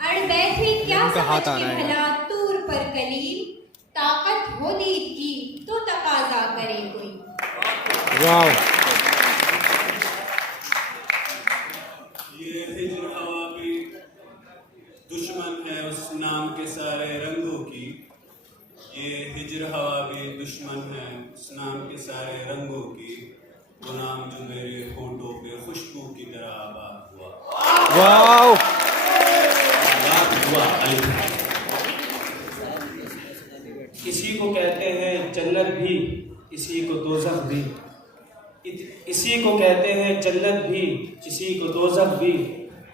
अड़ बैठे क्या इनका हाथ समझ आ के रहा है। भला तूर पर कलील, ताकत हो दीद की तो तकाजा करे कोई। वाह। ये हिज्र हवा भी दुश्मन है उस नाम के सारे रंगों की। ये हिज्र हवा भी दुश्मन है उस नाम के सारे रंगों की। वो नाम जो मेरे होठों पे खुशबू की तरह आबाद हुआ। वाह। आबाद हुआ अल्लाह। इसी को कहते हैं जन्नत भी, इसी को दोज़ख भी। इसी को कहते हैं जन्नत भी, इसी को दोज़ख भी।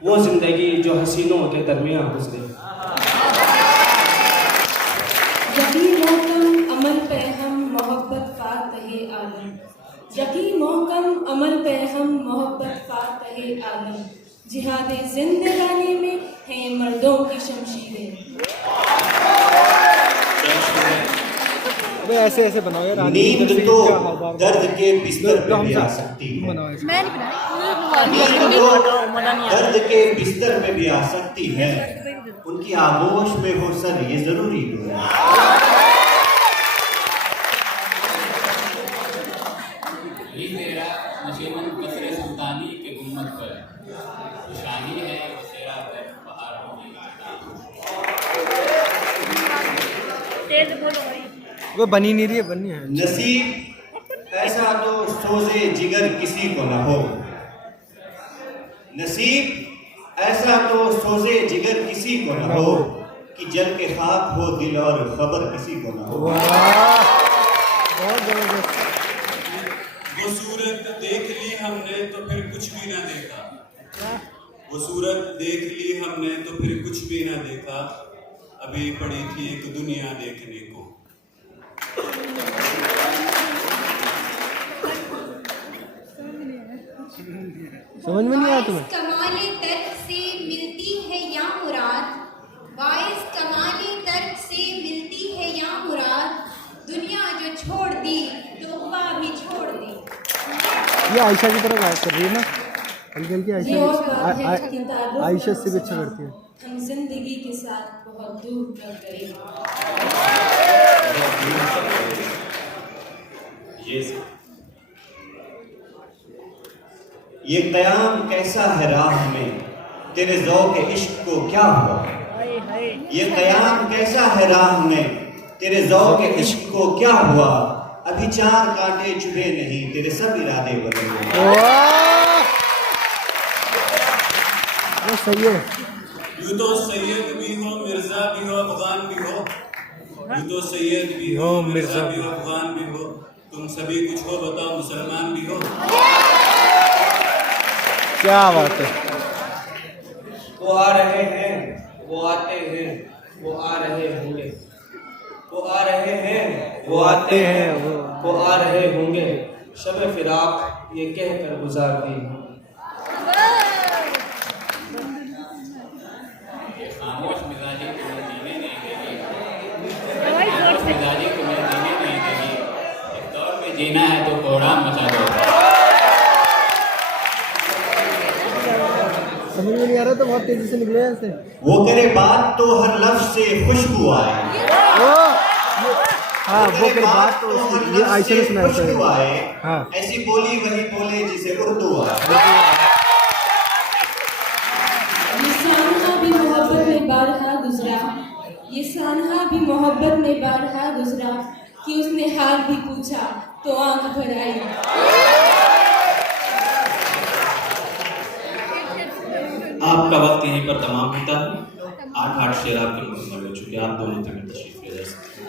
वो जिंदगी जो हसीनों के दरमियान गुजरे। यकी मोहकम अमल पे हम मोहब्बत फातहे आलम, यकी मोहकम अमल पे हम मोहब्बत फातहे आलम। जिहादे जिंदगानी में हैं मर्दों की शमशीरें। अबे ऐसे ऐसे बनाओ यार। नींद तो दर्द के बिस्तर पे भी आ सकती है। नींद तो दर्द के बिस्तर पे भी आ सकती है। उनकी आगोश में हो सर ये जरूरी तो है। ये तेरा नशेमन कसरे सुल्तानी के गुम्मत पर शाही है वो तेरा कर पहाड़ों की। वो बनी नहीं रही है, बननी है। नसीब ऐसा तो सोजे जिगर किसी को न हो। नसीब ऐसा तो सोजे जिगर किसी को न हो कि जल के खाक हो दिल और खबर किसी को न हो। बहुत जबरदस्त। वो सूरत देख ली हमने तो फिर कुछ भी ना देखा। वो सूरत देख ली हमने तो फिर कुछ भी ना देखा। अभी पड़ी थी एक दुनिया देखने को। समझ में नहीं आया तुम्हें? कमाले तर्क से मिलती है या मुराद, बाइस कमाले तर्क से मिलती है या मुराद। दुनिया जो छोड़ दी तो हुआ भी छोड़ दी। ये आयशा की तरह बात कर रही है ना, हल्की हल्की। ये और बात है कि ताल्लुक़ आयशा से भी अच्छा करती है। हम जिंदगी के साथ बहुत दूर तक गए। ये क़याम कैसा है राह में तेरे ज़ौक़ इश्क को क्या हुआ। ये क़याम कैसा है राह में तेरे ज़ौक़ इश्क को क्या हुआ। अभी चार कांटे चुभे नहीं तेरे सब इरादे बदल गए। वो सही है। यूँ तो सैयद भी हो मिर्जा भी हो अफगान भी हो। यूँ तो सैयद भी हो मिर्जा भी हो अफगान भी हो। तुम सभी कुछ हो बताओ मुसलमान भी हो। क्या बात है। वो आ रहे हैं, वो आते हैं, वो आ रहे होंगे। वो आ रहे हैं, वो आते हैं, वो आ रहे होंगे। शब फिराक ये कहकर गुजार दी। खामोश मिजाजी तुम्हें जीने नहीं देगी। खामोश मिजाजी तुम्हें जीने नहीं देगी। इस दौर में जीना है तो कोहराम मचा दो। समझ में नहीं आ रहा तो बहुत तेजी से निकले ऐसे। वो करे बात तो हर लफ्ज़ से खुशबू आए। हाँ वो करे बात तो ये आयशा ने सुनाया खुशबू आए। हाँ। ऐसी बोली वही बोले जिसे उर्दू आए। ये सानहा भी मोहब्बत में बारहा गुजरा, ये सानहा भी मोहब्बत में बारहा गुजरा। कि उसने हाल भी पूछा तो आंख भर आई। आपका वक्त यहीं पर तमाम होता है। 8 शेर आपके मुकम्मल हो चुके हैं। आप दोनों तक तशरीफ ले जा सकते हैं।